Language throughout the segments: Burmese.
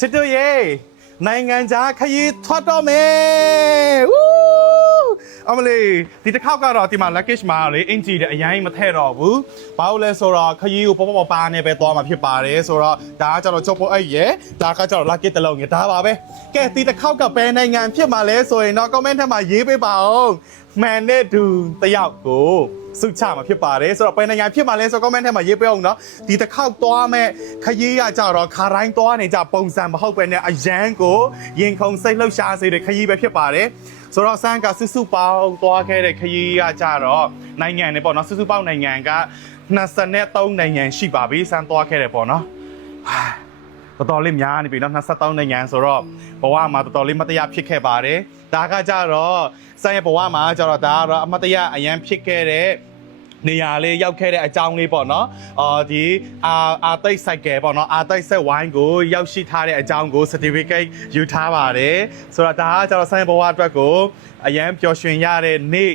ချစ်တို့ရေနိုင်ငံခြားခရီးထွက်တော့မယ်အမလေးဒီတစ်ခေါက်ကတော့ဒီမှာ luggage မှာလေအင်ဂျီတဲ့အရင်မထည့်တော့ဘူးဘာလို့လဲဆိုတော့ခရီးကိုပေါ့ပေါ့ပါနေပဲသွားမှာဖြစ်ပါတယ်ဆိုတော့ဒါကကျတော့ချုပ်ဖို့အဲ့ရဲ့ဒါကကျတော့ luggage တစ်လုံးငယ်ဒါပါပဲကဲဒီတစ်ခေါက်ကဘယ်နိုင်ငံဖြစ်မှာလဲဆိုရင်တော့ comment ထဲမှာရေးပေးပါအောင်မှန်တဲ့သူတယောက်ကိုစုချမှာဖြစ်ပါတယ်ဆိုတော့ဘယ်နိုင်ငံဖြစ်မှာလဲဆို comment ထဲမှာရေးပေးအောင်နော်ဒီတစ်ခေါက်သွားမဲ့ခရီးရကြတော့ခါတိုင်းသွားနေကြပုံစံမဟုတ်ပဲနဲ့အရန်ကိုရင်ခုန်စိတ်လှုပ်ရှားစေတဲ့ခရီးပဲဖြစ်ပါတယ်ဆိုတော့ဆန်းကစုပေါင်းသွားခဲ့တဲ့ခရီးရကြတော့နိုင်ငံနဲ့ပေါ့နော်စုပေါင်းနိုင်ငံက23နိုင်ငံရှိပါပြီဆန်းသွားခဲ့တယ်ပေါ့နော်တော်တော်လေးများနေပြီနော်23နိုင်ငံဆိုတော့ဘဝမှာတော်တော်လေးမတရားဖြစ်ခဲ့ပါတယ်ဒါကကြတော့ဆန်းရဲ့ဘဝမှာကြတော့ဒါကတော့အမတရားအရန်ဖြစ်ခဲ့တဲ့နေရာလေးရောက်ခဲ့တဲ့အကြောင်းလေးပေါ့နော်ဒီအာသိတ်ဆိုင်ကယ်ပေါ့နော်အာသိတ်ဆက်ဝိုင်းကိုရောက်ရှိထားတဲ့အကြောင်းကို certificate ယူထားပါတယ်ဆိုတော့ဒါကကျတော့ဆိုင်ဘဝအတွက်ကိုအရန်ပျော်ရွှင်ရတဲ့နေ့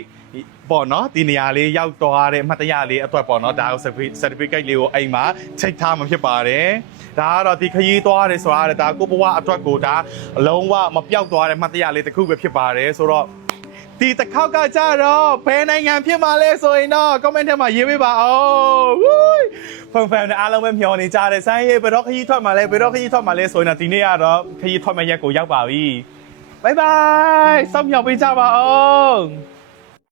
ပေါ့နော်ဒီနေရာလေးရောက်သွားတဲ့အမှတ်တရလေးအတွက်ပေါ့နော်ဒါကို certificate လေးကိုအိမ်မှာချိတ်ထားမှာဖြစ်ပါတယ်ဒါကတော့ဒီခရီးသွားတယ်ဆိုတာဒါကိုဘဝအတွက်ကိုဒါအလုံးဝမပြောက်သွားတဲ့မှတ်တရလေးတစ်ခုပဲဖြစ်ပါတယ်ဆိုတော့ဒီတစ်ခေါက်ကကြတော့ဘယ်နိုင်ငံဖြစ်မှာလဲဆိုရင်တော့ comment ထဲမှာရေးပေးပါအောင်ဖန်ဖန်နဲ့အားလုံးပဲမျှော်နေကြတယ်ဆိုင်းရေးဘယ်တော့ခရီးထွက်မှာလဲဘယ်တော့ခရီးထွက်မှာလဲဆိုရင်တော့ဒီနေ့ကတော့ခရီးထွက်မဲ့ရက်ကိုရောက်ပါပြီဘိုင်ဘိုင်စောင့်မျှော်ပေးကြပါအောင်